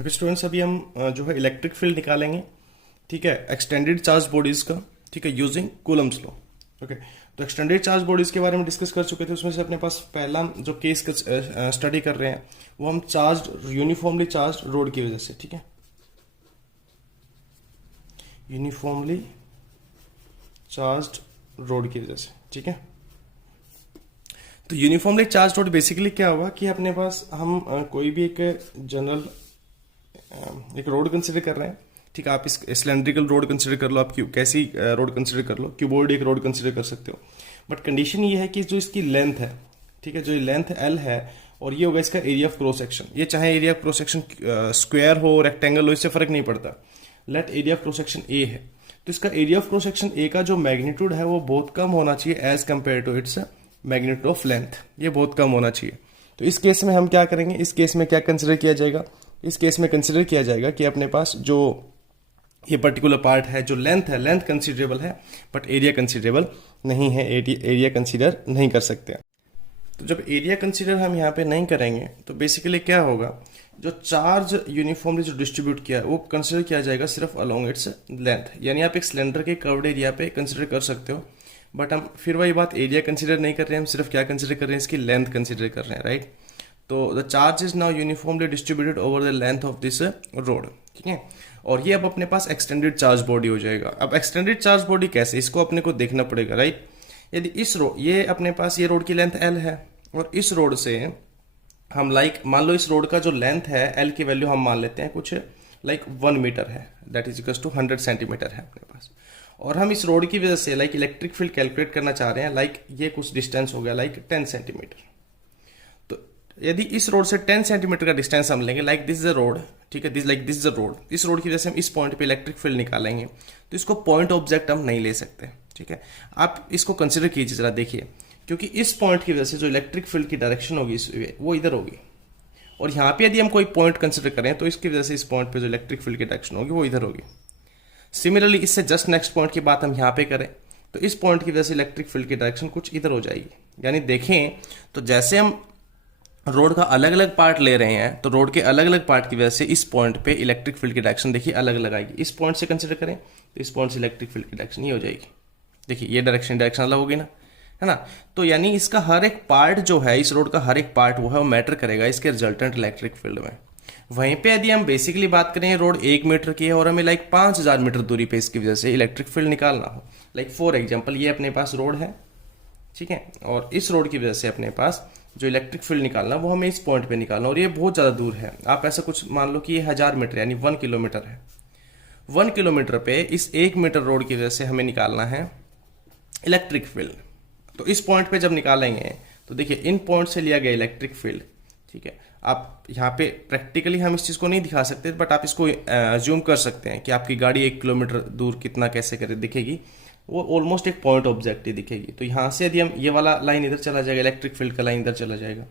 अभी स्टूडेंट्स अभी हम जो है इलेक्ट्रिक फील्ड निकालेंगे। ठीक है, एक्सटेंडेड चार्ज बॉडीज का। ठीक है, यूजिंग कूलम्स लॉ। ओके, तो एक्सटेंडेड चार्ज बॉडीज के बारे में डिस्कस कर चुके थे। उसमें से अपने पास पहला जो केस स्टडी कर रहे हैं वो हम चार्ज यूनिफॉर्मली चार्ज रोड की वजह से। ठीक है, यूनिफॉर्मली चार्ज रोड की वजह से। ठीक है, तो यूनिफॉर्मली चार्ज रोड बेसिकली क्या हुआ कि अपने पास हम कोई भी एक जनरल एक रोड कंसिडर कर रहे हैं। ठीक है, आप इस सिलेंड्रिकल रोड कंसिडर कर लो, आप कैसी रोड कंसिडर कर लो, क्यूबॉइड एक रोड कंसिडर कर सकते हो। बट कंडीशन ये है कि जो इसकी लेंथ है, ठीक है, जो लेंथ एल है और ये होगा इसका एरिया ऑफ क्रॉस सेक्शन। ये चाहे area of cross section square हो, रेक्टेंगल हो, इससे फर्क नहीं पड़ता। Let area of cross section A है, तो इसका area of cross section A का जो मैग्नीट्यूड है वो बहुत कम होना चाहिए as compare to its magnitude of length. ये बहुत कम होना चाहिए। तो इस केस में हम क्या करेंगे, इस केस में क्या कंसिडर किया जाएगा, इस केस में कंसिडर किया जाएगा कि अपने पास जो ये पर्टिकुलर पार्ट है, जो लेंथ है, लेंथ कंसिडरेबल है बट एरिया कंसिडरेबल नहीं है, एरिया कंसिडर नहीं कर सकते। तो जब एरिया कंसिडर हम यहाँ पे नहीं करेंगे तो बेसिकली क्या होगा, जो चार्ज यूनिफॉर्मली जो डिस्ट्रीब्यूट किया है वो कंसिडर किया जाएगा सिर्फ अलोंग इट्स लेंथ। यानी आप एक सिलेंडर के कर्व्ड एरिया पे कंसिडर कर सकते हो, बट हम फिर वही बात, एरिया कंसिडर नहीं कर रहे हैं, हम सिर्फ क्या कंसिडर कर रहे हैं, इसकी लेंथ कंसिडर कर रहे हैं, राइट। तो the charge is now uniformly distributed over the length of this road. ठीक है, और ये अब अपने पास एक्सटेंडेड चार्ज बॉडी हो जाएगा। अब एक्सटेंडेड चार्ज बॉडी कैसे, इसको अपने को देखना पड़ेगा, राइट। यदि इस रोड, ये अपने पास ये रोड की लेंथ एल है और इस रोड से हम मान लो इस रोड का जो लेंथ है एल की वैल्यू हम मान लेते हैं कुछ 1 मीटर है, that is equal to 100 centimetre है अपने पास। और हम इस रोड की वजह से इलेक्ट्रिक फील्ड कैलकुलेट करना चाह रहे हैं, ये कुछ डिस्टेंस हो गया 10 सेंटीमीटर। तो यदि इस रोड से 10 सेंटीमीटर का डिस्टेंस हम लेंगे, दिस इज अ रोड, ठीक है, दिस इज अ रोड, इस रोड की वजह से हम इस पॉइंट पे इलेक्ट्रिक फील्ड निकालेंगे, तो इसको पॉइंट ऑब्जेक्ट हम नहीं ले सकते। ठीक है, आप इसको कंसिडर कीजिए जरा, देखिए, क्योंकि इस पॉइंट की वजह से जो इलेक्ट्रिक फील्ड की डायरेक्शन होगी वो इधर होगी, और यहाँ पे यदि हम कोई पॉइंट कंसिडर करें तो इसकी वजह से इस पॉइंट पे जो इलेक्ट्रिक फील्ड की डायरेक्शन होगी वो इधर होगी। सिमिलरली इससे जस्ट नेक्स्ट पॉइंट की बात हम यहाँ पे करें तो इस पॉइंट की वजह से इलेक्ट्रिक फील्ड की डायरेक्शन कुछ इधर हो जाएगी। यानी देखें तो जैसे हम रोड का अलग अलग पार्ट ले रहे हैं तो रोड के अलग अलग पार्ट की वजह से इस पॉइंट पे इलेक्ट्रिक फील्ड की डायरेक्शन देखिए अलग अलग आएगी। इस पॉइंट से कंसिडर करें तो इस पॉइंट से इलेक्ट्रिक फील्ड की डायरेक्शन ये हो जाएगी, देखिए ये डायरेक्शन अलग होगी ना, है ना। तो यानी इसका हर एक पार्ट जो है, इस रोड का हर एक पार्ट वो है वो मैटर करेगा इसके रिजल्टेंट इलेक्ट्रिक फील्ड में। वहीं पे यदि हम बेसिकली बात करें, रोड 1 मीटर की है और हमें 5000 मीटर दूरी पे इसकी वजह से इलेक्ट्रिक फील्ड निकालना हो, फॉर एग्जाम्पल ये अपने पास रोड है, ठीक है, और इस रोड की वजह से अपने पास जो इलेक्ट्रिक फील्ड निकालना वो हमें इस पॉइंट पे निकालना, और ये बहुत ज़्यादा दूर है। आप ऐसा कुछ मान लो कि ये 1000 मीटर यानी 1 किलोमीटर है। 1 किलोमीटर पे इस 1 मीटर रोड की वजह से हमें निकालना है इलेक्ट्रिक फील्ड। तो इस पॉइंट पे जब निकालेंगे तो देखिए इन पॉइंट से लिया गया इलेक्ट्रिक फील्ड, ठीक है। आप यहाँ पे प्रैक्टिकली हम इस चीज़ को नहीं दिखा सकते, बट आप इसको अज्यूम कर सकते हैं कि आपकी गाड़ी 1 किलोमीटर दूर कितना कैसे करे दिखेगी, वो ऑलमोस्ट एक पॉइंट ऑब्जेक्ट ही दिखेगी। तो यहाँ से यदि हम ये वाला लाइन इधर चला जाएगा, इलेक्ट्रिक फील्ड का लाइन इधर चला जाएगा।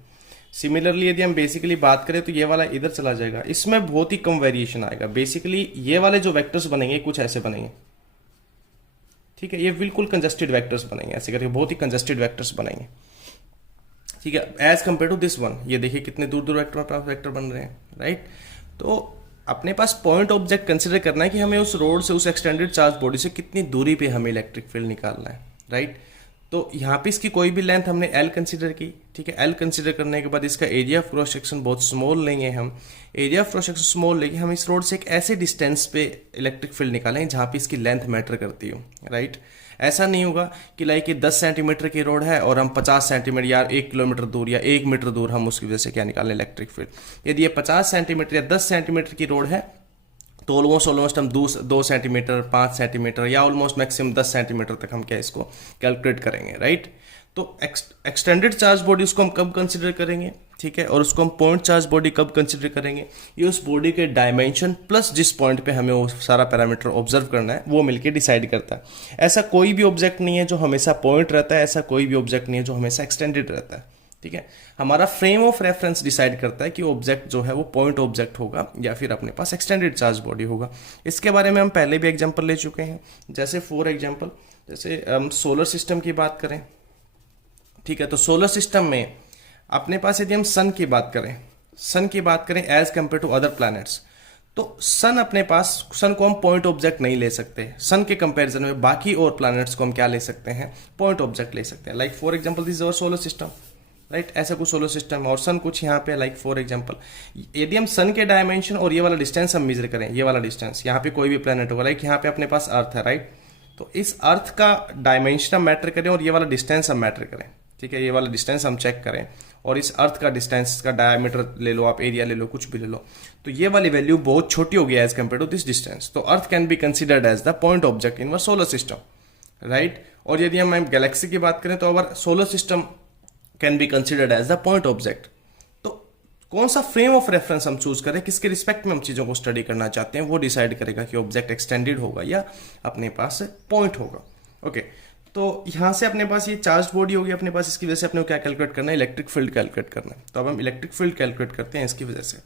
सिमिलरली यदि हम बेसिकली बात करें तो ये वाला इधर चला जाएगा, इसमें बहुत ही कम वेरिएशन आएगा। बेसिकली ये वाले जो वेक्टर्स बनेंगे कुछ ऐसे बनेंगे, ठीक है, ये बिल्कुल कंजस्टेड वेक्टर्स बनेंगे, ऐसे करके बहुत ही कंजस्टेड वेक्टर्स बनेंगे, ठीक है, as compare to this one. ये देखिए कितने दूर दूर वेक्टर बन रहे हैं, राइट। तो अपने पास पॉइंट ऑब्जेक्ट कंसिडर करना है कि हमें उस रोड से, उस एक्सटेंडेड चार्ज बॉडी से कितनी दूरी पे हमें इलेक्ट्रिक फील्ड निकालना है, राइट। तो यहाँ पे इसकी कोई भी लेंथ हमने एल कंसिडर की, ठीक है। एल कंसिडर करने के बाद इसका एरिया ऑफ क्रॉस सेक्शन बहुत स्मॉल लेंगे हम, area of cross section small लेंगे हम, इस रोड से एक ऐसे डिस्टेंस पे इलेक्ट्रिक फील्ड निकालेंगे जहाँ पे इसकी लेंथ मैटर करती हो, राइट। ऐसा नहीं होगा कि ये 10 सेंटीमीटर की रोड है और हम 50 सेंटीमीटर या 1 किलोमीटर दूर या 1 मीटर दूर हम उसकी वजह से क्या निकालें इलेक्ट्रिक फील्ड। यदि ये 50 सेंटीमीटर या 10 सेंटीमीटर की रोड है तो ऑलमोस्ट हम 2 सेंटीमीटर, 5 सेंटीमीटर या ऑलमोस्ट मैक्सिमम 10 सेंटीमीटर तक हम क्या इसको कैलकुलेट करेंगे, राइट। तो एक्सटेंडेड चार्ज बॉडी उसको हम कब कंसिडर करेंगे, ठीक है, और उसको हम पॉइंट चार्ज बॉडी कब कंसिडर करेंगे, ये उस बॉडी के डायमेंशन प्लस जिस पॉइंट पे हमें वो सारा पैरामीटर ऑब्जर्व करना है वो मिलके डिसाइड करता है। ऐसा कोई भी ऑब्जेक्ट नहीं है जो हमेशा पॉइंट रहता है, ऐसा कोई भी ऑब्जेक्ट नहीं है जो हमेशा एक्सटेंडेड रहता है, ठीक है। हमारा फ्रेम ऑफ रेफरेंस डिसाइड करता है कि ऑब्जेक्ट जो है वो पॉइंट ऑब्जेक्ट होगा या फिर अपने पास एक्सटेंडेड चार्ज बॉडी होगा। इसके बारे में हम पहले भी एग्जांपल ले चुके हैं, जैसे फॉर एग्जांपल जैसे हम सोलर सिस्टम की बात करें, ठीक है। तो सोलर सिस्टम में अपने पास यदि हम सन की बात करें as compare to other planets, तो सन अपने पास, सन को हम पॉइंट ऑब्जेक्ट नहीं ले सकते। सन के कंपैरिजन में बाकी और प्लैनेट्स को हम क्या ले सकते हैं, पॉइंट ऑब्जेक्ट ले सकते हैं। Like for example this is our solar system, right, ऐसा कुछ सोलर सिस्टम है और सन कुछ यहाँ पे। लाइक फॉर एग्जांपल यदि हम सन के डायमेंशन और ये वाला डिस्टेंस हम मेजर करें, ये वाला डिस्टेंस, यहाँ पे कोई भी प्लेनेट होगा, लाइक यहाँ पे अपने पास अर्थ है, राइट, तो इस अर्थ का डायमेंशन हम मैटर करें और ये वाला डिस्टेंस हम मैटर करें, ठीक है, ये वाला डिस्टेंस हम चेक करें और इस अर्थ का डिस्टेंस का डायमीटर ले लो आप, एरिया ले लो, कुछ भी ले लो, तो ये वाली वैल्यू बहुत छोटी होगी as compare to this distance. तो Earth can be considered as the point object in our solar system, right. और यदि हम गैलेक्सी की बात करें तो our solar system can be considered as the point object. तो कौन सा फ्रेम ऑफ रेफरेंस हम चूज करें, किसके रिस्पेक्ट में हम चीजों को स्टडी करना चाहते हैं, वो डिसाइड करेगा कि ऑब्जेक्ट एक्सटेंडेड होगा या अपने पास पॉइंट होगा। ओके, तो यहां से अपने पास ये चार्ज बॉडी होगी अपने पास, इसकी वजह से अपने को क्या कैलकुलेट करना है, इलेक्ट्रिक फील्ड कैलकुलेट करना है। तो अब हम इलेक्ट्रिक फील्ड कैलकुलेट करते हैं इसकी वजह से।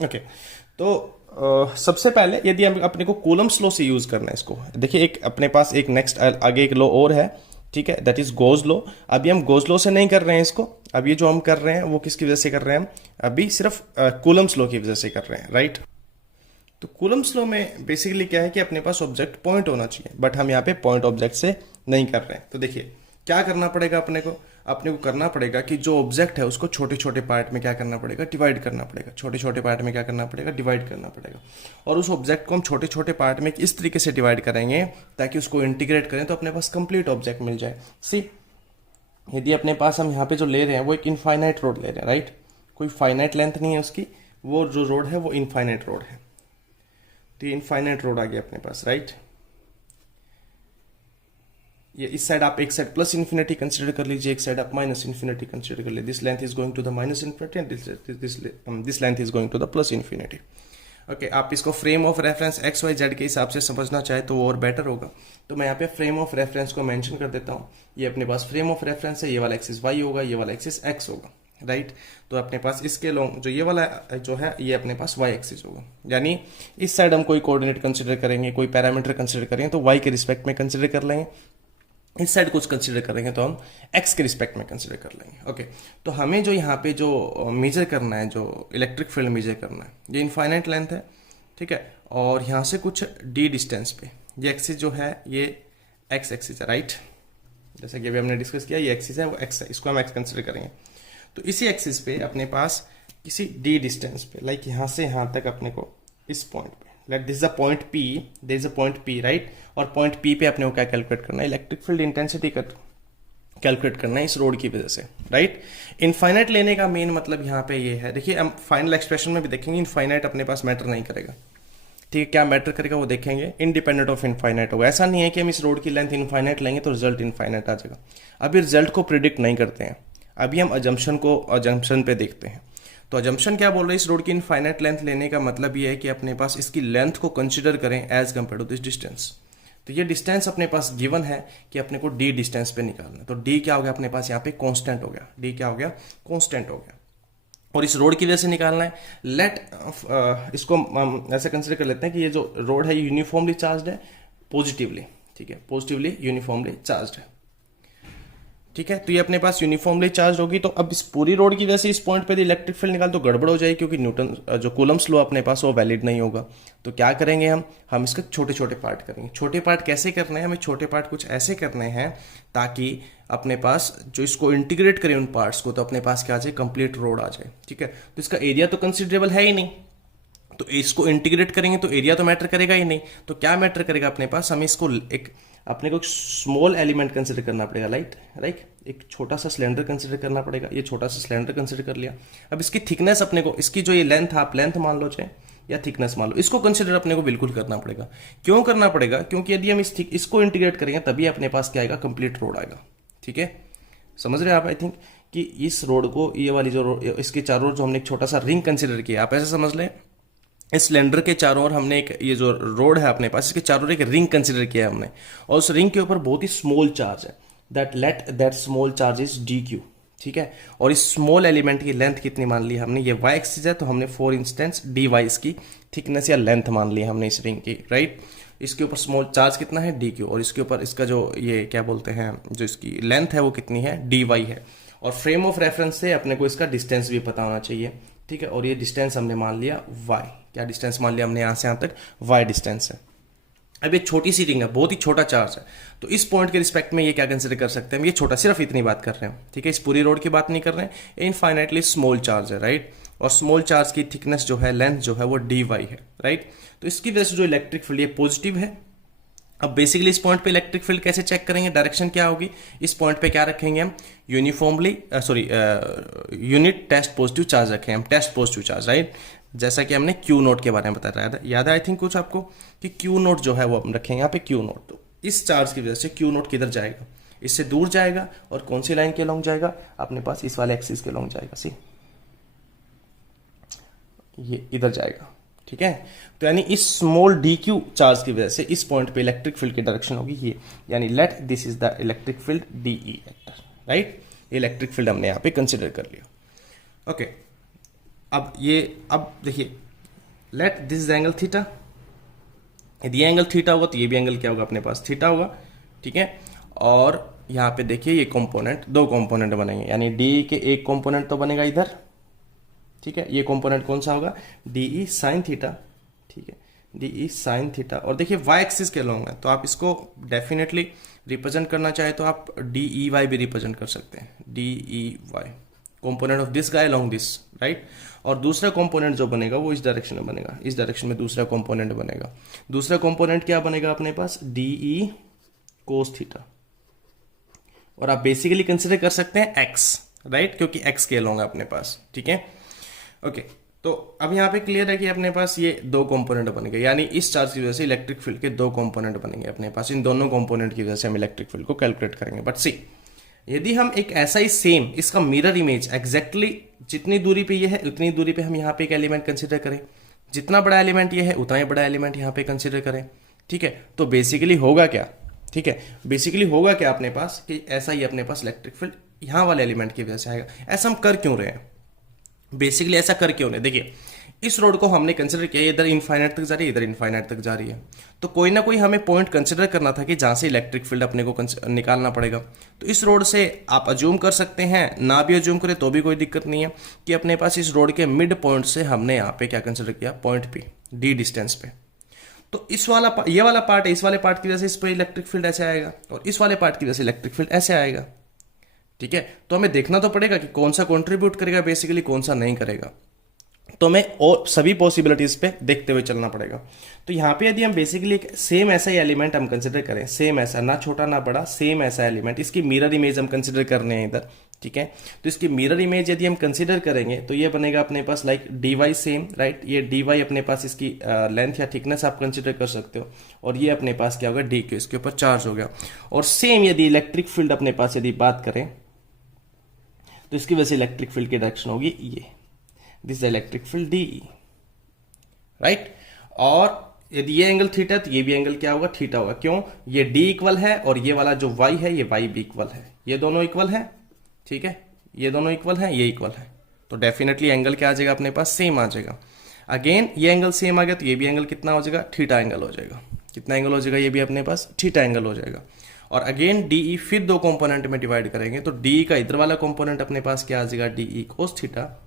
ओके, तो सबसे पहले यदि हम अपने को कूलम्ब्स लॉ से यूज करना है इसको, देखिए एक अपने पास एक नेक्स्ट आगे एक लॉ और है, ठीक है, दैट इज गोज लॉ। अभी हम गोज लॉ से नहीं कर रहे हैं इसको, अब ये जो हम कर रहे हैं वो किसकी वजह से कर रहे हैं, हम अभी सिर्फ कूलम्ब्स लॉ की वजह से कर रहे हैं, राइट। तो कूलम्ब्स लॉ में बेसिकली क्या है कि अपने पास ऑब्जेक्ट पॉइंट होना चाहिए, बट हम यहाँ पे पॉइंट ऑब्जेक्ट से नहीं कर रहे हैं। तो देखिए क्या करना पड़ेगा अपने को करना पड़ेगा कि जो ऑब्जेक्ट है उसको छोटे छोटे पार्ट में क्या करना पड़ेगा, डिवाइड करना पड़ेगा। छोटे छोटे पार्ट में क्या करना पड़ेगा, डिवाइड करना पड़ेगा। और उस ऑब्जेक्ट को हम छोटे छोटे पार्ट में इस तरीके से डिवाइड करेंगे ताकि उसको इंटीग्रेट करें तो अपने पास कंप्लीट ऑब्जेक्ट मिल जाए। सी, यदि अपने पास हम यहाँ पे जो ले रहे हैं वो एक इनफाइनाइट रोड ले रहे हैं, राइट, कोई फाइनाइट लेंथ नहीं है उसकी, वो जो रोड है वो इनफाइनाइट रोड है। तो ये इनफाइनाइट रोड आ गया अपने पास, राइट। ये इस साइड आप एक साइड प्लस इन्फिनिटी कंसीडर कर लीजिए, एक साइड आप माइनस इन्फिनिटी कंसीडर कर लीजिए। This length is going to the minus infinity and this length is going to the plus infinity. Okay, आप इसको frame of reference X Y Z के हिसाब से समझना चाहे तो वो और बेटर होगा। तो मैं यहाँ पे फ्रेम ऑफ रेफरेंस को मेंशन कर देता हूँ। ये अपने पास फ्रेम ऑफ रेफरेंस है, ये वाला एक्सिस वाई होगा, ये वाला एक्सिस एक्स होगा, राइट। तो अपने पास इसके लॉन्ग जो ये वाला जो है ये अपने पास वाई एक्सिस होगा। यानी इस साइड हम कोई कोऑर्डिनेट कंसिडर करेंगे, कोई पैरामीटर कंसिडर करेंगे तो वाई के रिस्पेक्ट में कंसिडर कर लेंगे। इस साइड कुछ कंसिडर करेंगे तो हम एक्स के रिस्पेक्ट में कंसिडर कर लेंगे। ओके, तो हमें जो यहाँ पे जो मेजर करना है, जो इलेक्ट्रिक फील्ड मेजर करना है, ये इनफाइनाइट लेंथ है, ठीक है, और यहाँ से कुछ डी डिस्टेंस पे ये एक्सिस जो है ये एक्स एक्सिस है, राइट। जैसे कि अभी हमने डिस्कस किया ये एक्सिस है, वो एक्स है, इसको हम एक्स कंसिडर करेंगे। तो इसी एक्सिस पे अपने पास किसी डी डिस्टेंस पे, लाइक यहाँ से यहाँ तक अपने को इस पॉइंट पे, like this is a point P, this is a point P, right. और पॉइंट पी पे अपने को क्या कैलकुलेट करना है, इलेक्ट्रिक फील्ड इंटेंसिटी का कैलकुलेट करना है इस रोड की वजह से, राइट। इनफाइनाइट लेने का मेन मतलब यहाँ पे ये है, देखिए हम फाइनल एक्सप्रेशन में भी देखेंगे इनफाइनाइट अपने पास मैटर नहीं करेगा, ठीक है। क्या मैटर करेगा वो देखेंगे, इंडिपेंडेंट ऑफ इनफाइनाइट होगा। ऐसा नहीं है कि हम इस रोड की लेंथ इनफाइनाइट लेंगे तो रिजल्ट इनफाइनाइट आ जाएगा। अभी रिजल्ट को प्रिडिक्ट नहीं करते हैं, अभी हम अजम्पशन पे देखते हैं। तो अजम्पशन क्या बोल रहे हैं, इस रोड की इनफाइनाइट लेंथ लेने का मतलब ये है कि अपने पास इसकी लेंथ को कंसिडर करें as compare to this distance. तो ये डिस्टेंस अपने पास गिवन है कि अपने को डी डिस्टेंस पे निकालना है। तो डी क्या हो गया अपने पास यहाँ पे, कांस्टेंट हो गया। डी क्या हो गया, कांस्टेंट हो गया। और इस रोड की वजह से निकालना है, इसको हम ऐसे कंसिडर कर लेते हैं कि ये जो रोड है ये यूनिफॉर्मली चार्ज है पॉजिटिवली, ठीक है, पॉजिटिवली यूनिफॉर्मली चार्ज है, ठीक है। तो ये अपने पास यूनिफॉर्मली चार्ज होगी। तो अब इस पूरी रोड की वजह से इस पॉइंट पे इलेक्ट्रिक फील्ड निकाल तो गड़बड़ हो जाएगी, क्योंकि न्यूटन जो कूलम्ब्स लॉ अपने पास वो वैलिड नहीं होगा। तो क्या करेंगे हम इसके छोटे छोटे पार्ट करेंगे। छोटे पार्ट कैसे करने हैं, हमें छोटे पार्ट कुछ ऐसे करने हैं ताकि अपने पास जो इसको इंटीग्रेट करें उन पार्ट्स को, तो अपने पास क्या आ जाए, कंप्लीट रोड आ जाए, ठीक है। तो इसका एरिया तो कंसिडरेबल है ही नहीं, तो इसको इंटीग्रेट करेंगे तो एरिया तो मैटर करेगा ही नहीं। तो क्या मैटर करेगा अपने पास, हमें इसको अपने को स्मॉल एलिमेंट कंसिडर करना पड़ेगा, राइट। एक छोटा सा सिलेंडर कंसिडर करना पड़ेगा। ये छोटा सा सिलेंडर कंसिडर कर लिया। अब इसकी थिकनेस अपने को, इसकी जो ये लेंथ, आप लेंथ मान लो चाहे या थिकनेस मान लो, इसको कंसिडर अपने को बिल्कुल करना पड़ेगा। क्यों करना पड़ेगा, क्योंकि यदि हम इसको इंटीग्रेट करेंगे तभी अपने पास क्या आएगा, कंप्लीट रोड आएगा, ठीक है। समझ रहे हैं आप, आई थिंक कि इस रोड को, ये वाली जो रोड, इसके चारों ओर जो हमने एक छोटा सा रिंग कंसिडर किया, आप ऐसे समझ लें इस सिलेंडर के चारों ओर हमने एक, ये जो रोड है अपने पास, इसके चारों ओर एक रिंग कंसिडर किया हमने, और उस रिंग के ऊपर बहुत ही स्मॉल चार्ज है, that small charge is D Q, ठीक है। और इस स्मॉल एलिमेंट की लेंथ कितनी मान ली हमने, ये वाई एक्सिस है, तो हमने फॉर इंस्टेंस डी वाई इसकी थिकनेस या लेंथ मान ली हमने इस रिंग की, राइट। इसके ऊपर स्मॉल चार्ज कितना है, डी क्यू, और इसके ऊपर इसका जो ये क्या बोलते हैं, जो इसकी लेंथ है वो कितनी है, डी वाई है। और फ्रेम ऑफ रेफरेंस से अपने को इसका डिस्टेंस भी पता होना चाहिए, ठीक है, और ये डिस्टेंस हमने मान लिया y। क्या डिस्टेंस मान लिया हमने यहाँ से यहाँ तक? y डिस्टेंस है। अब एक छोटी सी रिंग है, बहुत ही छोटा चार्ज है, तो इस पॉइंट के रिस्पेक्ट में ये क्या कंसिडर कर सकते हैं हम? ये छोटा, सिर्फ इतनी बात कर रहे हैं, ठीक है, इस पूरी रोड की बात नहीं कर रहे हैं। इनफाइनाइटली स्मॉल चार्ज है, राइट, और स्मॉल चार्ज की थिकनेस जो है, लेंथ जो है वो dy है, राइट। तो इसकी वजह से जो इलेक्ट्रिक फील्ड ये पॉजिटिव है। अब बेसिकली इस पॉइंट पे इलेक्ट्रिक फील्ड कैसे चेक करेंगे? डायरेक्शन क्या होगी इस पॉइंट पे? क्या रखेंगे हम? Uniformly unit test positive charge रखेंगे हम, टेस्ट पॉजिटिव चार्ज, राइट। जैसा कि हमने क्यू नोट के बारे में बताया था, याद है आई थिंक कुछ आपको, कि क्यू नोट जो है वो हम रखेंगे यहाँ पे क्यू नोट। तो इस चार्ज की वजह से क्यू नोट किधर जाएगा? इससे दूर जाएगा, और कौन सी लाइन के लॉन्ग जाएगा? अपने पास इस वाले एक्सिस के लॉन्ग जाएगा, सी ये इधर जाएगा, ठीक है। तो यानी इस स्मॉल डी क्यू चार्ज की वजह से इस पॉइंट पे इलेक्ट्रिक फील्ड की डायरेक्शन होगी ये, यानी let this is the electric field D E vector, right. Electric field हमने यहाँ पे कंसिडर कर लिया, ओके। अब देखिए, लेट दिस एंगल थीटा, यदि ये एंगल थीटा होगा तो ये भी एंगल क्या होगा? अपने पास थीटा होगा, ठीक है। और यहाँ पे देखिए ये कंपोनेंट, दो कंपोनेंट बनेंगे, यानी डी के एक कंपोनेंट तो बनेगा इधर, ठीक है। ये कंपोनेंट कौन सा होगा? डीई साइन थीटा, ठीक है, डीई साइन थीटा। और देखिए वाई एक्सिस के लॉन्ग है, तो आप इसको डेफिनेटली रिप्रेजेंट करना चाहे तो आप डीई वाई भी रिप्रेजेंट कर सकते हैं, DE Y, component of this guy along this, right. और दूसरा कंपोनेंट जो बनेगा वो इस डायरेक्शन में बनेगा, इस डायरेक्शन में दूसरा कंपोनेंट बनेगा। दूसरा कंपोनेंट क्या बनेगा अपने पास? DE cos theta. और आप बेसिकली कंसिडर कर सकते हैं एक्स, राइट, क्योंकि एक्स के अलोंग है अपने पास, ठीक है, ओके। तो अब यहाँ पे क्लियर है कि अपने पास ये दो कंपोनेंट बनेंगे, यानी इस चार्ज की वजह से इलेक्ट्रिक फील्ड के दो कंपोनेंट बनेंगे अपने पास। इन दोनों कंपोनेंट की वजह से हम इलेक्ट्रिक फील्ड को कैलकुलेट करेंगे। बट सी, यदि हम एक ऐसा ही सेम इसका मिरर इमेज एग्जैक्टली जितनी दूरी पे ये है उतनी दूरी पे हम यहाँ पे एक एलिमेंट कंसिडर करें, जितना बड़ा एलिमेंट ये है उतना ही बड़ा एलिमेंट यहाँ पे कंसिडर करें, ठीक है। तो बेसिकली होगा क्या, ठीक है, बेसिकली होगा क्या अपने पास कि ऐसा ही अपने पास इलेक्ट्रिक फील्ड यहाँ वाले एलिमेंट की वजह से आएगा। ऐसा हम कर क्यों रहे हैं? बेसिकली ऐसा कर क्यों नहीं? देखिए, इस रोड को हमने कंसिडर किया, इधर इनफाइनाइट तक जा रही है, इधर इनफाइनाइट तक जा रही है, तो कोई ना कोई हमें पॉइंट कंसिडर करना था कि जहां से इलेक्ट्रिक फील्ड अपने को निकालना पड़ेगा। तो इस रोड से आप अज्यूम कर सकते हैं, ना भी अज्यूम करें तो भी कोई दिक्कत नहीं है, कि अपने पास इस रोड के मिड पॉइंट से हमने यहाँ पे क्या कंसिडर किया? पॉइंट पी, डी डिस्टेंस पे। तो इस वाला ये वाला पार्ट है, इस वाले पार्ट की वजह से इस पर इलेक्ट्रिक फील्ड ऐसे आएगा, और इस वाले पार्ट की वजह से इलेक्ट्रिक फील्ड ऐसे आएगा, ठीक है। तो हमें देखना तो पड़ेगा कि कौन सा कंट्रीब्यूट करेगा बेसिकली, कौन सा नहीं करेगा। तो हमें और सभी पॉसिबिलिटीज पे देखते हुए चलना पड़ेगा। तो यहाँ पे यदि हम बेसिकली एक सेम ऐसा ही एलिमेंट हम कंसिडर करें, सेम ऐसा, ना छोटा ना बड़ा, सेम ऐसा एलिमेंट, इसकी मिरर इमेज हम कंसिडर करने हैं इधर, ठीक है। तो इसकी मिरर इमेज यदि हम कंसिडर करेंगे तो ये बनेगा अपने पास like d y same, right. ये डी वाई अपने पास इसकी लेंथ या थिकनेस आप कंसिडर कर सकते हो, और ये अपने पास क्या होगा? डी क्यू, इसके ऊपर चार्ज हो गया। और सेम यदि इलेक्ट्रिक फील्ड अपने पास यदि बात करें तो इसकी वजह से इलेक्ट्रिक फील्ड की डायरेक्शन होगी ये, this electric field DE, right. और यदि ये एंगल थीटा तो ये भी एंगल क्या होगा? थीटा होगा। क्यों? ये डी इक्वल है और ये वाला जो वाई है ये वाई भी इक्वल है, ये दोनों इक्वल है, ठीक है, ये दोनों इक्वल है, ये इक्वल है, तो डेफिनेटली एंगल क्या आ जाएगा अपने पास? सेम आ जाएगा। अगेन ये एंगल सेम आ गया तो ये भी एंगल कितना हो जाएगा? थीटा एंगल हो जाएगा। कितना एंगल हो जाएगा? ये भी अपने पास थीटा एंगल हो जाएगा। और अगेन डीई फिर दो कंपोनेंट में डिवाइड करेंगे तो डीई का इधर वाला कंपोनेंट अपने पास क्या आ जाएगा? डीई कोस थीटा,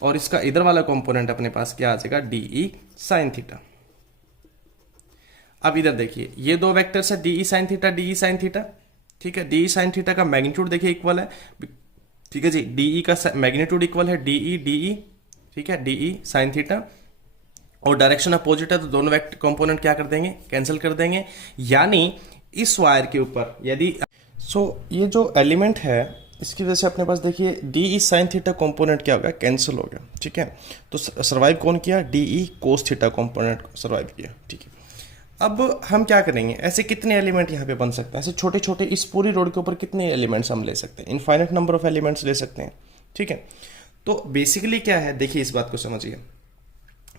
और इसका इधर वाला कंपोनेंट अपने पास क्या आ जाएगा? DE sine theta. अब इधर देखिए ये दो वेक्टर्स है, DE sine theta, DE sine theta, ठीक है। डीई साइन थीटा का मैग्नीट्यूड देखिए इक्वल है, ठीक है जी। डीई का मैग्नीट्यूड इक्वल है डीई डीई, ठीक है, डीई साइन थीटा, और डायरेक्शन अपोजिट है तो दोनों वेक्टर कंपोनेंट क्या कर देंगे? कैंसिल कर देंगे। यानी इस वायर के ऊपर यदि ये जो एलिमेंट है इसकी वजह से अपने पास देखिए डी साइन थीटा कंपोनेंट क्या हो गया? कैंसिल हो गया, ठीक है। तो सर्वाइव कौन किया? D cos theta component survive किया, ठीक है। अब हम क्या करेंगे? ऐसे कितने एलिमेंट यहाँ पे बन सकते हैं? ऐसे छोटे छोटे इस पूरी रोड के ऊपर कितने एलिमेंट्स हम ले सकते हैं? इनफाइनाइट नंबर ऑफ एलिमेंट्स ले सकते हैं, ठीक है। तो बेसिकली क्या है, देखिए इस बात को समझिए।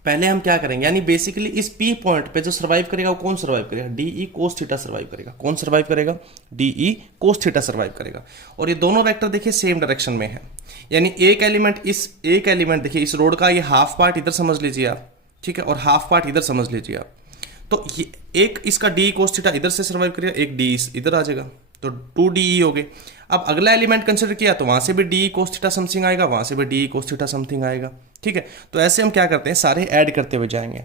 पहले हम क्या करेंगे, यानी बेसिकली इस पी पॉइंट पे जो सर्वाइव करेगा वो कौन सर्वाइव करेगा? डीई कोस थीटा सर्वाइव करेगा। कौन सर्वाइव करेगा? डीई कोस थीटा सर्वाइव करेगा। और ये दोनों वेक्टर देखिए सेम डायरेक्शन में है, यानी एक एलिमेंट देखिए इस रोड का ये हाफ पार्ट इधर समझ लीजिए आप, ठीक है, और हाफ पार्ट इधर समझ लीजिए आप। तो ये एक इसका डी कोस थीटा इधर से सर्वाइव करेगा, एक डी इधर आ जाएगा, तो 2DE हो गए। अब अगला एलिमेंट कंसिडर किया तो वहां से भी DE cos थीटा समथिंग आएगा, वहां से भी DE cos थीटा समथिंग आएगा। ठीक है, तो ऐसे हम क्या करते हैं, सारे ऐड करते हुए जाएंगे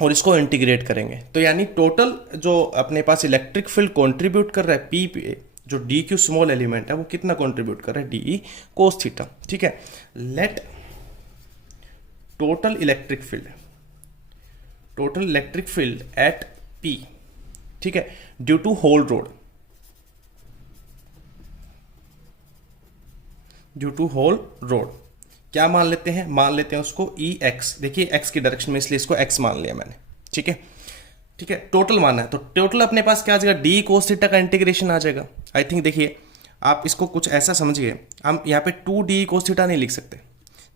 और इसको इंटीग्रेट करेंगे। तो यानी टोटल जो अपने पास इलेक्ट्रिक फील्ड कंट्रीब्यूट कर रहा है P पे, जो DQ स्मॉल एलिमेंट है वो कितना कंट्रीब्यूट कर रहा है, DE cos थीटा। ठीक है, let total electric field at P, ठीक है, ड्यू टू होल रोड, क्या मान लेते हैं, मान लेते हैं उसको EX। देखिए x की डायरेक्शन में, इसलिए इसको x मान लिया मैंने। ठीक है, टोटल मानना है तो टोटल अपने पास क्या आ जाएगा, DE cos थीटा का इंटीग्रेशन आ जाएगा। आई थिंक देखिए आप इसको कुछ ऐसा समझिए, हम यहाँ पे 2DE cos थीटा नहीं लिख सकते।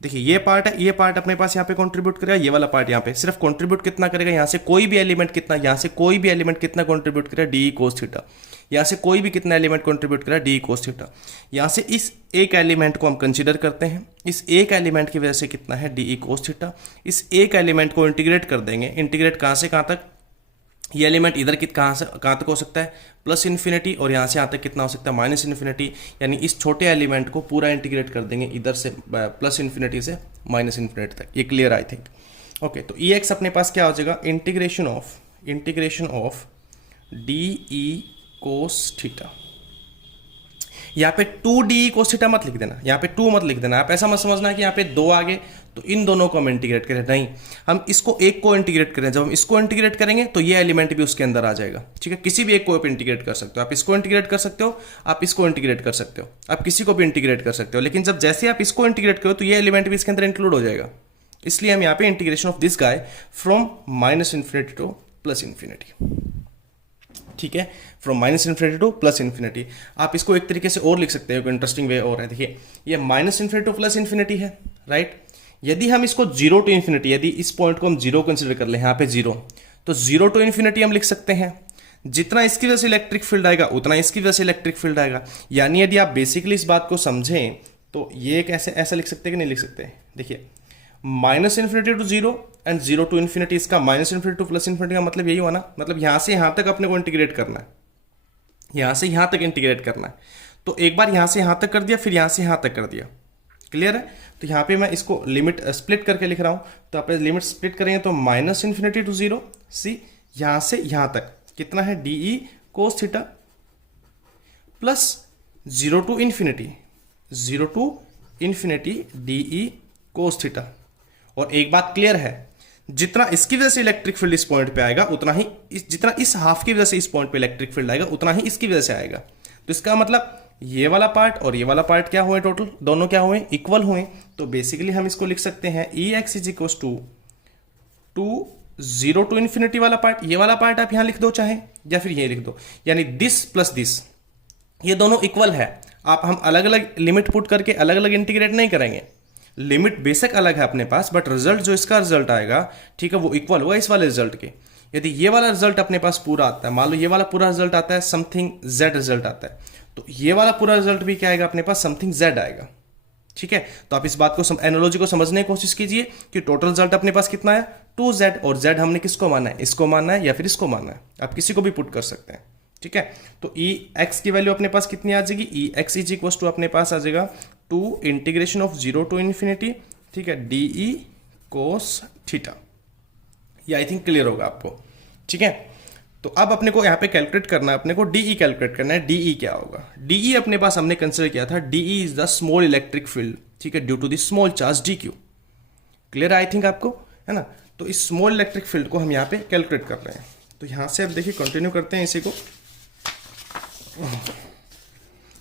देखिए ये पार्ट है, ये पार्ट अपने पास यहाँ पे कंट्रीब्यूट करेगा, ये वाला पार्ट यहाँ पे सिर्फ कंट्रीब्यूट कितना करेगा, यहाँ से कोई भी एलिमेंट कितना, यहाँ से कोई भी एलिमेंट कितना कंट्रीब्यूट करेगा, DE cos थीटा। यहाँ से कोई भी कितना एलिमेंट कंट्रीब्यूट करेगा, DE cos थीटा। यहाँ से इस एक एलिमेंट को हम कंसीडर करते हैं, इस एक एलिमेंट की वजह से कितना है, DE cos थीटा। इस एक एलिमेंट को इंटीग्रेट कर देंगे, इंटीग्रेट कहाँ से कहाँ तक, ये एलिमेंट इधर कहाँ से कहाँ तक हो सकता है, प्लस इन्फिनिटी, और यहाँ से यहाँ तक कितना हो सकता है, माइनस इन्फिनिटी। यानी इस छोटे एलिमेंट को पूरा इंटीग्रेट कर देंगे इधर से प्लस इन्फिनिटी से माइनस इन्फिनिटी तक। ये क्लियर आई थिंक। ओके, तो EX अपने पास क्या हो जाएगा, integration of DE cos theta. यहाँ पे 2DE cos थीटा मत लिख देना, यहाँ पे 2 मत लिख देना। आप ऐसा मत समझना कि यहाँ पे 2 आ गए तो इन दोनों को हम इंटीग्रेट करें, नहीं, हम इसको एक को इंटीग्रेट करें। जब हम इसको इंटीग्रेट करेंगे तो ये एलिमेंट भी उसके अंदर आ जाएगा। ठीक है, किसी भी एक को आप इंटीग्रेट कर सकते हो, आप इसको इंटीग्रेट कर सकते हो, आप इसको इंटीग्रेट कर सकते हो, आप किसी को भी इंटीग्रेट कर सकते हो। लेकिन जब जैसे आप इसको इंटीग्रेट करो तो ये एलिमेंट भी इसके अंदर इंक्लूड हो जाएगा। इसलिए हम यहाँ पे integration of this guy from minus infinity to plus infinity. ठीक है, from minus infinity to plus infinity. आप इसको एक तरीके से और लिख सकते हो, इंटरेस्टिंग वे और है। देखिए ये minus infinity to plus infinity है, राइट। यदि हम इसको 0 टू इन्फिनिटी, यदि इस पॉइंट को हम 0 कंसिडर कर ले, यहाँ पे 0, तो 0 टू इन्फिनिटी हम लिख सकते हैं। जितना इसकी वजह से इलेक्ट्रिक फील्ड आएगा उतना इसकी वजह से इलेक्ट्रिक फील्ड आएगा। यानी यदि आप बेसिकली इस बात को समझें तो ये एक ऐसा लिख सकते हैं कि नहीं लिख सकते। देखिए minus infinity to 0 and 0 to infinity, इसका minus infinity to plus infinity का मतलब यही हुआ ना, मतलब यहां से यहां तक अपने को इंटीग्रेट करना है, यहां से यहां तक इंटीग्रेट करना है। तो एक बार यहां से यहां तक कर दिया, फिर यहां से यहां तक कर दिया, क्लियर है। तो यहां पे मैं इसको लिमिट स्प्लिट करके लिख रहा हूं, तो आप लिमिट स्प्लिट करेंगे तो माइनस इन्फिनिटी टू 0, सी यहां से यहां तक कितना है, DE cos theta plus 0 to infinity DE cos theta. और एक बात क्लियर है, जितना इसकी वजह से इलेक्ट्रिक फील्ड इस पॉइंट पे आएगा उतना ही जितना इस हाफ की वजह से इस पॉइंट पे इलेक्ट्रिक फील्ड आएगा उतना ही इसकी वजह से आएगा। तो इसका मतलब ये वाला पार्ट और ये वाला पार्ट क्या हुए, टोटल दोनों क्या हुए, इक्वल हुए। तो बेसिकली हम इसको लिख सकते हैं EX is equal to 0 to infinity वाला पार्ट, ये वाला पार्ट आप यहां लिख दो चाहे, या फिर ये लिख दो, यानी दिस प्लस दिस, ये दोनों इक्वल है। आप हम अलग अलग लिमिट पुट करके अलग अलग इंटीग्रेट नहीं करेंगे। लिमिट बेशक अलग है अपने पास, बट रिजल्ट जो इसका रिजल्ट आएगा, ठीक है, वो इक्वल होगा इस वाले रिजल्ट के। यदि ये वाला रिजल्ट अपने पास पूरा आता है, मान लो ये वाला पूरा रिजल्ट आता है समथिंग Z रिजल्ट आता है, तो ये वाला पूरा रिजल्ट भी क्या आएगा अपने पास, समथिंग Z आएगा। ठीक है, तो आप इस बात को एनालॉजी को समझने की कोशिश कीजिए कि टोटल रिजल्ट अपने पास कितना है, 2Z, और Z हमने किसको माना है, इसको मानना है या फिर इसको मानना है, आप किसी को भी पुट कर सकते हैं। ठीक है, तो EX की वैल्यू अपने पास कितनी आ जाएगी, EX इज इक्वल टू अपने पास आ जाएगा 2 इंटीग्रेशन ऑफ 0 टू इन्फिनिटी, ठीक है, DE cos थीटा। ये आई थिंक क्लियर होगा आपको। ठीक है, तो अब अपने को यहाँ पे कैलकुलेट करना है, अपने को DE कैलकुलेट करना है। DE क्या होगा, DE अपने पास हमने कंसिडर किया था, DE is the small electric field, ठीक है, due to the small charge DQ। Clear I think आपको, है ना। तो इस स्मॉल इलेक्ट्रिक फील्ड को हम यहाँ पे कैलकुलेट कर रहे हैं। तो यहाँ से अब देखिए कंटिन्यू करते हैं इसी को।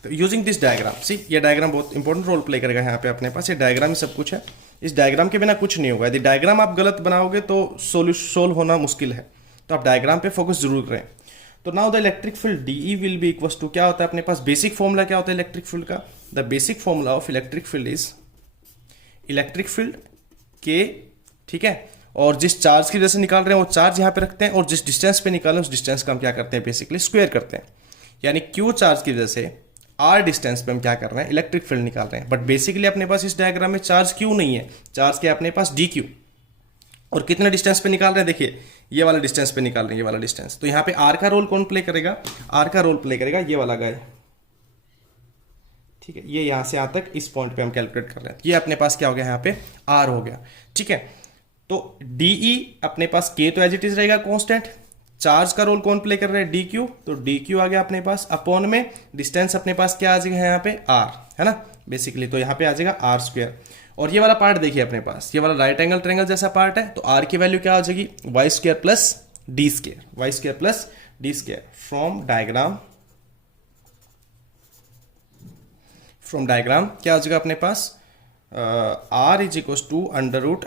तो यूजिंग दिस डायग्राम, सी ये डायग्राम बहुत इंपॉर्टेंट रोल प्ले करेगा यहाँ पे अपने पास। ये डायग्राम ही सब कुछ है, इस डायग्राम के बिना कुछ नहीं होगा। यदि डायग्राम आप गलत बनाओगे तो सोल्व होना मुश्किल है, तो आप डायग्राम पे फोकस जरूर करें। तो now the electric field DE will be equal to, क्या होता है अपने पास बेसिक फॉर्मूला, क्या होता है इलेक्ट्रिक फील्ड का, the basic formula of electric field is electric field K, ठीक है, और जिस चार्ज की वजह से निकाल रहे हैं वो चार्ज यहाँ पे रखते हैं, और जिस डिस्टेंस पे निकाल रहे हैं उस डिस्टेंस का हम क्या करते हैं, बेसिकली स्क्वायर करते हैं। यानी Q चार्ज की वजह से R डिस्टेंस पे हम क्या कर रहे हैं, इलेक्ट्रिक फील्ड निकाल रहे हैं। बट बेसिकली अपने पास इस डायग्राम में चार्ज Q नहीं है, चार्ज क्या अपने पास DQ। और कितने डिस्टेंस पे निकाल रहे हैं, देखिए ये वाला डिस्टेंस पे निकाल रहे हैं, ये वाला डिस्टेंस। तो यहाँ पे आर का रोल कौन प्ले करेगा, आर का रोल प्ले करेगा ये वाला गाय, ठीक है। ये यहां से यहां तक इस पॉइंट पे हम कैलकुलेट कर रहे हैं, ये अपने पास क्या हो गया यहाँ पे आर हो गया, ठीक है। तो डीई अपने पास के तो एज इट इज रहेगा कांस्टेंट, चार्ज का रोल कौन प्ले कर रहा है डी क्यू, तो डी क्यू आ गया अपने पास, अपॉन में डिस्टेंस अपने पास क्या आ जाएगा यहाँ पे आर, है ना बेसिकली, तो यहाँ पे आ जाएगा आर स्क्वायर। और ये वाला पार्ट देखिए अपने पास, ये वाला राइट एंगल ट्रायंगल जैसा पार्ट है, तो आर की वैल्यू क्या हो जाएगी y square plus D square, y square plus D square. From diagram क्या हो जाएगा अपने पास, R is equal to under root,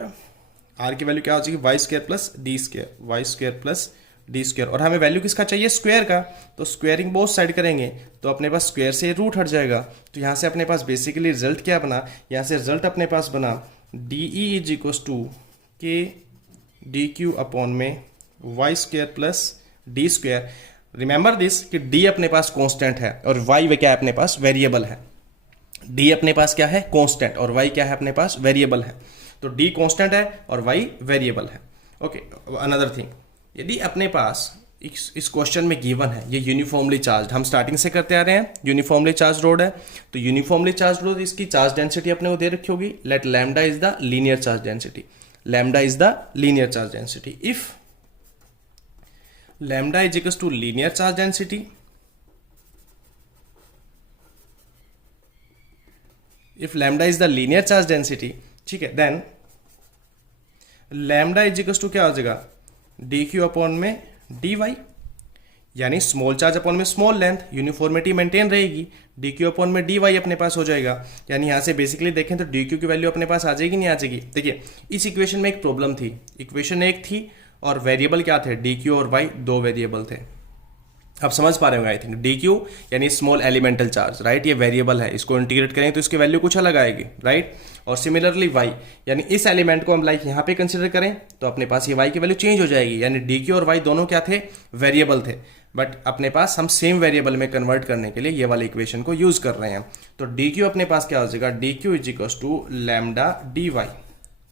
R की वैल्यू क्या हो जाएगी y square plus D square, y square plus D square. और हमें वैल्यू किसका चाहिए स्क्वायर का, तो स्क्वायरिंग बोथ साइड करेंगे तो अपने पास स्क्वायर से रूट हट जाएगा, तो यहाँ से अपने पास बेसिकली रिजल्ट क्या बना, यहाँ से रिजल्ट अपने पास बना D E is equal to K D Q upon में Y square plus D square. Remember this कि डी अपने पास कांस्टेंट है और वाई क्या है अपने पास वेरिएबल है, डी अपने पास क्या है कांस्टेंट और वाई क्या है अपने पास वेरिएबल है, तो डी कांस्टेंट है और वाई वेरिएबल है। ओके, अनदर थिंग, यदि अपने पास इस क्वेश्चन में गिवन है ये यूनिफॉर्मली चार्ज, हम स्टार्टिंग से करते आ रहे हैं यूनिफॉर्मली चार्ज रोड है, तो यूनिफॉर्मली चार्ज रोड इसकी चार्ज डेंसिटी अपने को दे रखी होगी, let lambda is the linear charge density, lambda is the linear charge density. If lambda is equal to linear charge density, if lambda is the linear charge density, ठीक है, then lambda is equals to क्या हो जाएगा dq upon में dy, यानी small charge upon में small length, uniformity maintain रहेगी, dq upon में dy अपने पास हो जाएगा। यानी यहां से बेसिकली देखें तो dq की वैल्यू अपने पास आ जाएगी नहीं आ जाएगी। देखिए इस इक्वेशन में एक प्रॉब्लम थी, इक्वेशन एक थी और वेरिएबल क्या थे dq और y दो वेरिएबल थे, आप समझ पा रहे होंगे आई थिंक। डी क्यू यानी स्मॉल एलिमेंटल चार्ज, राइट, ये वेरिएबल है, इसको इंटीग्रेट करें तो इसकी वैल्यू कुछ अलग आएगी, राइट। और सिमिलरली वाई, यानी इस एलिमेंट को हम लाइक यहाँ पे कंसिडर करें तो अपने पास ये वाई की वैल्यू चेंज हो जाएगी, यानी डी क्यू और वाई दोनों क्या थे वेरिएबल थे, बट अपने पास हम सेम वेरिएबल में कन्वर्ट करने के लिए ये वाली इक्वेशन को यूज कर रहे हैं। तो डी क्यू अपने पास क्या हो जाएगा D Q is equal to lambda D Y,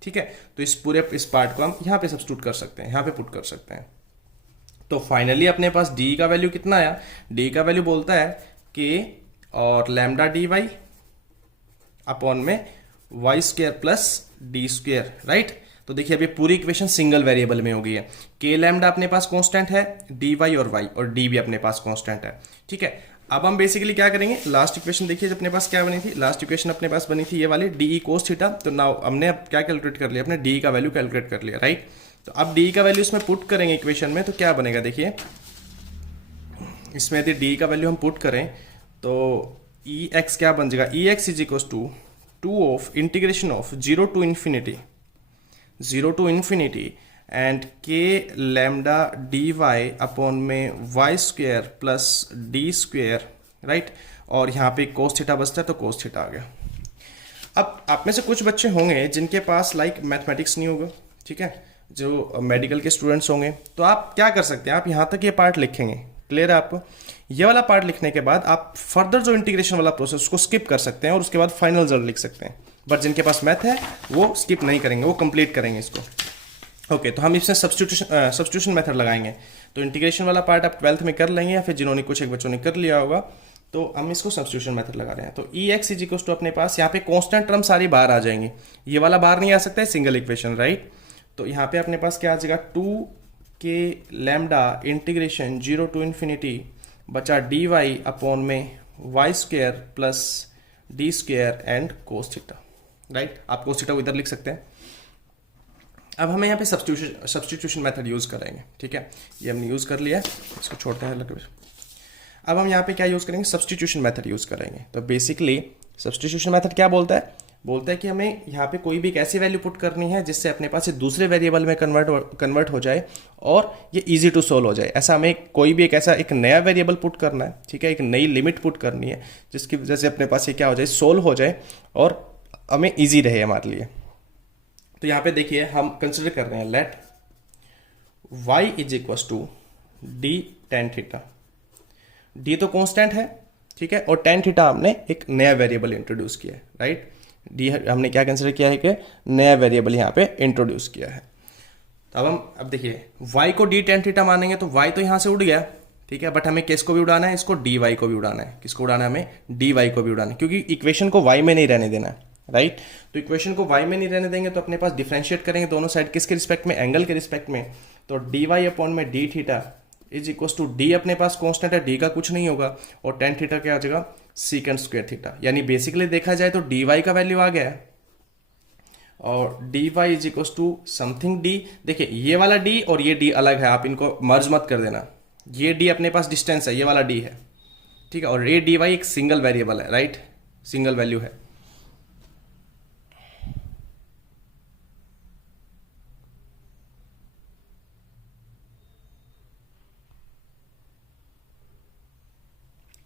ठीक है। तो इस पूरे इस पार्ट को हम यहाँ पे सब्स्टिट्यूट कर सकते हैं, यहाँ पे पुट कर सकते हैं। तो फाइनली अपने पास डी का वैल्यू कितना आया, डी का वैल्यू बोलता है के और लैम्डा डी वाई अपॉन में Y square plus D square, right. तो देखिए अभी पूरी इक्वेशन सिंगल वेरिएबल में हो गई है, के लैम्डा अपने पास कांस्टेंट है, डी वाई और डी भी अपने पास कांस्टेंट है, ठीक है। अब हम बेसिकली क्या करेंगे, लास्ट इक्वेशन देखिए अपने पास क्या बनी थी, लास्ट इक्वेशन अपने पास बनी थी ये वाली डी ई कोस थीटा। तो नाउ हमने अब क्या कैलकुलेट कर लिया, अपने डी का वैल्यू कैलकुलेट कर लिया, राइट। तो अब डी का वैल्यू इसमें पुट करेंगे इक्वेशन में, तो क्या बनेगा देखिए, इसमें यदि डी का वैल्यू हम पुट करें तो ई एक्स क्या बन जाएगा, E x is equal to two of integration of zero to infinity and k lambda D Y upon में y square plus d square, right. और यहाँ पे कोस थीटा बचता है तो कोस थीटा आ गया। अब आप में से कुछ बच्चे होंगे जिनके पास लाइक मैथमेटिक्स नहीं होगा, ठीक है, जो मेडिकल के स्टूडेंट्स होंगे, तो आप क्या कर सकते हैं, आप यहाँ तक ये पार्ट लिखेंगे, क्लियर है आपको। ये वाला पार्ट लिखने के बाद आप फर्दर जो इंटीग्रेशन वाला प्रोसेस उसको स्किप कर सकते हैं और उसके बाद फाइनल रिजल्ट लिख सकते हैं। बट जिनके पास मैथ है वो स्किप नहीं करेंगे, वो कंप्लीट करेंगे इसको। ओके, तो हम इसमें सब्स्टिट्यूशन मेथड लगाएंगे। तो इंटीग्रेशन वाला पार्ट आप 12th में कर लेंगे या फिर जिन्होंने कुछ एक बच्चों ने कर लिया होगा, तो हम इसको सब्स्टिट्यूशन मेथड लगा रहे हैं। तो ई एक्स इज इक्वल टू अपने पास यहाँ पे कांस्टेंट टर्म सारी बाहर आ जाएंगी, ये वाला बाहर नहीं आ सकता है, सिंगल इक्वेशन, राइट। तो यहाँ पे अपने पास क्या आ जाएगा 2 lambda integration zero to infinity बचा डी वाई अपॉन में Y square plus D square and cos theta, right. आप कोस थीटा को इधर लिख सकते हैं। अब हमें यहाँ पे सब्स्टिट्यूशन मेथड यूज करेंगे, ठीक है, ये हमने यूज कर लिया, इसको छोड़ते हैं अलग। अब हम यहाँ पे क्या यूज करेंगे, सब्स्टिट्यूशन मेथड यूज करेंगे। तो बेसिकली सब्स्टिट्यूशन मेथड क्या बोलता है कि हमें यहाँ पे कोई भी एक ऐसी वैल्यू पुट करनी है जिससे अपने पास ये दूसरे वेरिएबल में कन्वर्ट हो जाए और ये इजी टू सोल्व हो जाए। ऐसा हमें कोई भी एक नया वेरिएबल पुट करना है, ठीक है, एक नई लिमिट पुट करनी है जिसकी वजह से अपने पास ये क्या हो जाए, सोल्व हो जाए और हमें ईजी रहे हमारे लिए। तो यहाँ पे देखिए हम कंसिडर कर रहे हैं let y is equal to D tan theta, D तो कांस्टेंट है, ठीक है, और टेन थीटा हमने एक नया वेरिएबल इंट्रोड्यूस किया है, राइट। डी हमने क्या कंसिडर किया है कि नया वेरिएबल यहाँ पे इंट्रोड्यूस किया है। तो अब देखिए y को d tan थीटा मानेंगे तो y तो यहाँ से उड़ गया, ठीक है, बट हमें किसको भी उड़ाना है, इसको dy को भी उड़ाना है। किसको उड़ाना है, हमें dy को भी उड़ाना है, क्योंकि इक्वेशन को y में नहीं रहने देना है, राइट। तो इक्वेशन को y में नहीं रहने देंगे तो अपने पास डिफरेंशिएट करेंगे दोनों साइड किसके रिस्पेक्ट में, एंगल के रिस्पेक्ट में। तो dy अपॉन में d theta is equal to d अपने पास कॉन्स्टेंट है, d का कुछ नहीं होगा, और tan थीटा क्या आ जाएगा, सीकेंड स्क्वायर थीटा। यानी बेसिकली देखा जाए तो dy का वैल्यू आ गया है और dy is equal to something d। देखिए ये वाला d और ये d अलग है, आप इनको मर्ज मत कर देना। ये d अपने पास डिस्टेंस है, ये वाला d है, ठीक है, और ये dy एक सिंगल वेरिएबल है, राइट, सिंगल वैल्यू है।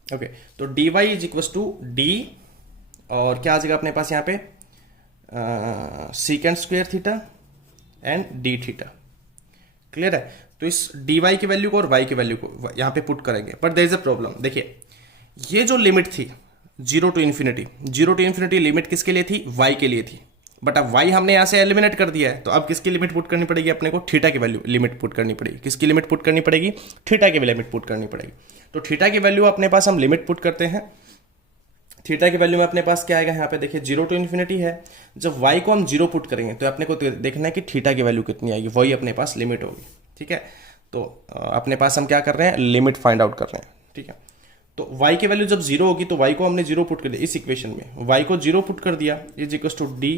ओके तो dy is equal to d और क्या आ जाएगा अपने पास यहाँ पे secant square theta and d theta. Clear है। तो इस dy की वैल्यू को और y की वैल्यू को यहाँ पे पुट करेंगे, but there is a problem. देखिए ये जो लिमिट थी 0 टू इन्फिनिटी लिमिट किसके लिए थी, y के लिए थी, बट अब y हमने यहाँ से एलिमिनेट कर दिया है, तो अब किसकी लिमिट पुट करनी पड़ेगी अपने को, थीटा की वैल्यू लिमिट पुट करनी पड़ेगी। किसकी लिमिट पुट करनी पड़ेगी, थीटा की लिमिट पुट करनी पड़ेगी। तो थीटा की वैल्यू अपने पास हम लिमिट पुट करते हैं। थीटा की वैल्यू में अपने पास क्या आएगा, यहाँ पे देखिए 0 टू इन्फिनिटी है। जब y को हम 0 पुट करेंगे तो अपने को देखना है कि थीटा की वैल्यू कितनी आएगी, वही अपने पास लिमिट होगी, ठीक है। तो अपने पास हम क्या कर रहे हैं, लिमिट फाइंड आउट कर रहे हैं, ठीक है। तो y की वैल्यू जब 0 होगी तो y को हमने 0 पुट कर दिया इस इक्वेशन में, y को 0 पुट कर दिया is equal to d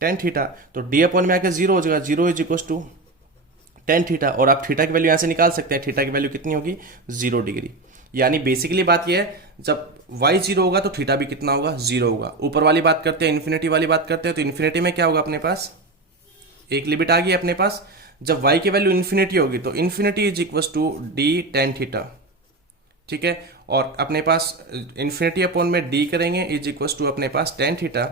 tan theta. तो d अपॉन में आके 0 हो जाएगा, 0 is equal to tan theta, और आप थीटा की वैल्यू यहाँ से निकाल सकते हैं। थीटा की वैल्यू कितनी होगी, 0 डिग्री। यानी बेसिकली बात यह है जब y 0 होगा तो थीटा भी कितना होगा, 0 होगा। ऊपर वाली बात करते हैं, इन्फिनिटी वाली बात करते हैं, तो इन्फिनिटी में क्या होगा अपने पास, एक लिमिट आ गई अपने पास। जब y की वैल्यू इन्फिनिटी होगी तो infinity is equal to d tan theta, ठीक है। और अपने पास इन्फिनिटी अपॉन में d करेंगे इज इक्वल टू अपने पास tan थीटा।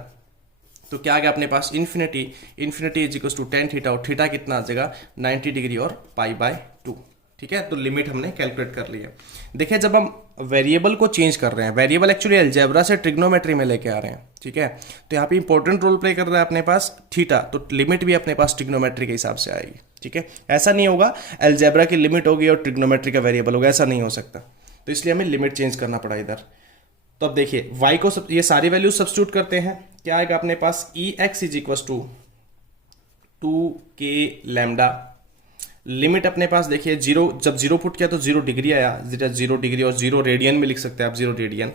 तो क्या आ गया अपने पास, infinity is equal to tan theta, और थीटा कितना आ जाएगा 90 डिग्री और π/2, ठीक है। तो लिमिट हमने कैलकुलेट कर ली है। देखिए जब हम वेरिएबल को चेंज कर रहे हैं, वेरिएबल एक्चुअली अलजेब्रा से ट्रिग्नोमेट्री में लेके आ रहे हैं, ठीक है, तो यहाँ पे इंपॉर्टेंट रोल प्ले कर रहा है अपने पास थीटा, तो लिमिट भी अपने पास ट्रिग्नोमेट्री के हिसाब से आएगी, ठीक है। ऐसा नहीं होगा अलजेब्रा की लिमिट होगी और ट्रिग्नोमेट्री का वेरिएबल होगा, ऐसा नहीं हो सकता। तो इसलिए हमें लिमिट चेंज करना पड़ा इधर। तो अब देखिए y को ये सारी वैल्यू सब्स्टिट्यूट करते हैं, क्या आएगा अपने पास, ex is equal to 2k lambda. Limit अपने पास देखिए 0, जब 0 पुट किया तो 0 डिग्री आया, 0 डिग्री, और 0 रेडियन में लिख सकते हैं आप, 0 रेडियन।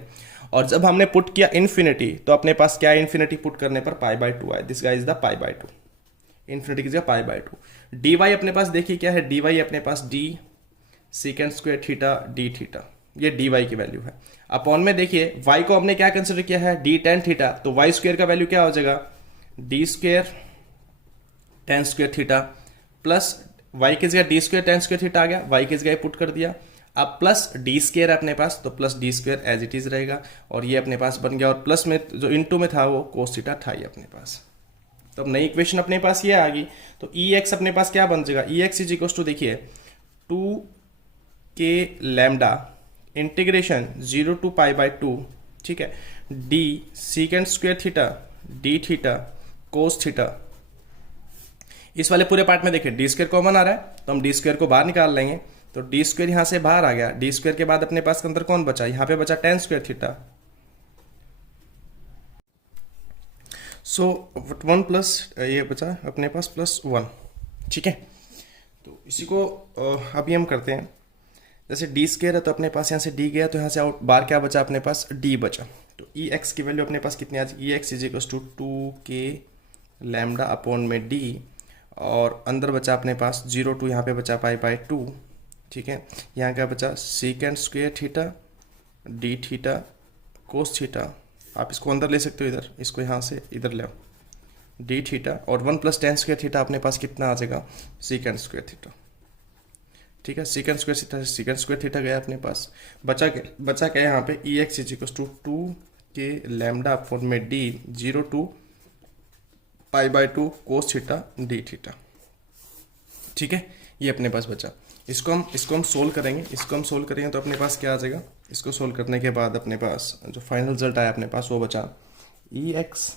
और जब हमने पुट किया इन्फिनिटी तो अपने पास क्या है, इन्फिनिटी पुट करने पर π/2 आए। This guys is the π/2, infinity की जगह π/2। dy अपने पास देखिए क्या है, dy अपने पास d second square theta d theta, ये dy की वैल्यू है। अपॉन में देखिए y को हमने क्या कंसिडर किया है, d tan थीटा, तो y स्क्वायर का वैल्यू क्या हो जाएगा, d square tan square theta plus y की जगह d square tan square theta आ गया, y की जगह पुट कर दिया। अब प्लस d स्क्वायर है अपने पास, तो plus d square as it is रहेगा, और ये अपने पास बन गया, और प्लस में जो इनटू में था वो cos थीटा था ही अपने पास। तो अब नई इक्वेशन अपने पास ये आ गई। तो ex अपने पास क्या बन जाएगा, ex इज इक्वल टू देखिए 2k लैम्डा इंटीग्रेशन 0 टू π/2, ठीक है, d सीकेंड square theta d theta cos theta. इस वाले पूरे पार्ट में देखिए डी स्क्वायर कॉमन आ रहा है, तो हम डी स्क्वायर को बाहर निकाल लेंगे। तो डी स्क्वायर यहां से बाहर आ गया, डी स्क्वायर के बाद अपने पास अंदर कौन बचा, यहां पे बचा tan स्क्वायर थीटा। सो 1 प्लस ये बचा अपने पास +1, ठीक है। तो इसी को अभी हम करते हैं। जैसे डी स्क्वायर है तो अपने पास यहाँ से डी गया, तो यहाँ से आउट बाहर क्या बचा अपने पास, डी बचा। तो ई एक्स की वैल्यू अपने पास कितनी आ जाएगी, E x is equal to 2k lambda upon में डी, और अंदर बचा अपने पास 0 टू यहाँ पे बचा π/2, ठीक है। यहाँ क्या बचा, second square theta d theta cos theta, आप इसको अंदर ले सकते हो इधर, इसको यहाँ से इधर ले आओ, डी थीटा, और 1 प्लस tan स्क्वायर थीटा अपने पास कितना आ जाएगा, सेकेंड स्क्वायर थीटा, ठीक है। सेकेंड स्क्वायर थीटा गया अपने पास, बचा क्या यहाँ पे, E x is equal to 2k lambda upon में d 0 to π/2 cos theta d theta, ठीक है। ये अपने पास बचा। इसको हम सोल्व करेंगे, तो अपने पास क्या आ जाएगा, इसको सोल्व करने के बाद अपने पास जो फाइनल रिजल्ट आया अपने पास वो बचा, E x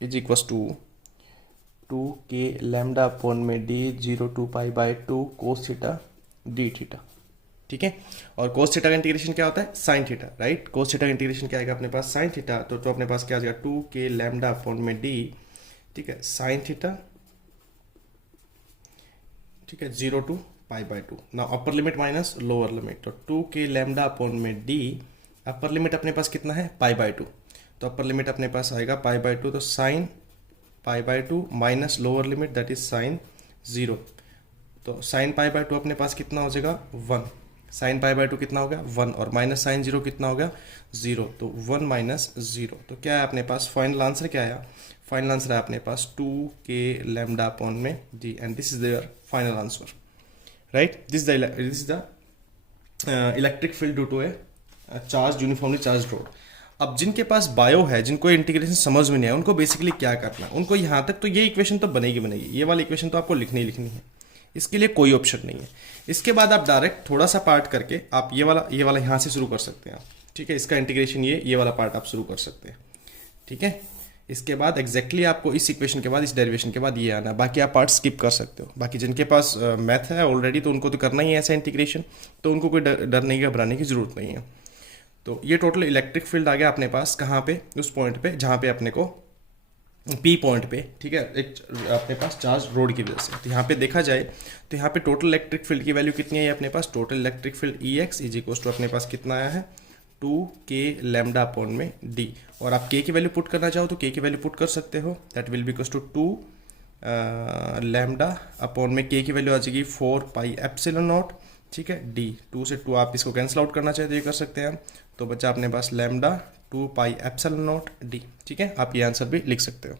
is equal to 2k lambda upon में d 0 to π/2 cos theta d theta, ठीक है। और कोस थीटा का इंटीग्रेशन क्या होता है, sine theta, right. Cos theta का इंटीग्रेशन क्या आएगा अपने पास, साइन थीटा। तो अपने पास क्या आ जाएगा 2k लैम्डा अपॉन में डी, ठीक है, साइन थीटा, ठीक है, 0 to π/2। ना upper limit minus lower limit, तो 2k लैम्डा अपॉन में डी, अपर लिमिट अपने पास कितना है π/2, तो अपर लिमिट अपने पास आएगा π/2, तो sine π/2 minus lower limit that is sine 0, तो साइन π/2 अपने पास कितना हो जाएगा 1, साइन π/2 कितना हो गया 1, और माइनस साइन 0 कितना हो गया 0, तो 1 माइनस 0। तो क्या है अपने पास फाइनल आंसर, क्या आया, फाइनल आंसर है अपने पास 2k लैम्डा अपॉन में D, and this is there final answer, right. This is the electric field due to a charge uniformly charge rod. अब जिनके पास बायो है, जिनको इंटीग्रेशन समझ में नहीं है, उनको बेसिकली क्या करना है, उनको यहाँ तक तो ये इक्वेशन तो बनेगी, ये वाली इक्वेशन तो आपको लिखनी है, इसके लिए कोई ऑप्शन नहीं है। इसके बाद आप डायरेक्ट थोड़ा सा पार्ट करके आप ये वाला यहाँ से शुरू कर सकते हैं आप, ठीक है। इसका इंटीग्रेशन ये वाला पार्ट आप शुरू कर सकते हैं, ठीक है। इसके बाद एग्जैक्टली आपको इस इक्वेशन के बाद, इस डेरिवेशन के बाद ये आना, बाकी आप पार्ट स्किप कर सकते हो। बाकी जिनके पास मैथ है ऑलरेडी, तो उनको तो करना ही है ऐसा इंटीग्रेशन, तो उनको कोई डर नहीं, घबराने की जरूरत नहीं है। तो ये टोटल इलेक्ट्रिक फील्ड आ गया अपने पास कहाँ पे, उस पॉइंट पे जहाँ पे अपने को पी पॉइंट पे, ठीक है, एक अपने पास चार्ज रोड की वजह से। तो यहाँ पे देखा जाए तो यहाँ पे टोटल इलेक्ट्रिक फील्ड की वैल्यू कितनी है अपने पास, total electric field EX is equal to अपने पास कितना आया है 2k लैम्डा अपॉन में डी। और आप k की वैल्यू पुट करना चाहो तो k की वैल्यू पुट कर सकते हो, that will be equal to 2 lambda upon में k की वैल्यू आ जाएगी 4πε0, ठीक है, डी। 2 से 2 आप इसको कैंसिल आउट करना चाहे तो ये कर सकते हैं, तो बचा अपने पास लैम्डा 2πε0 डी, ठीक है। आप ये आंसर भी लिख सकते हो।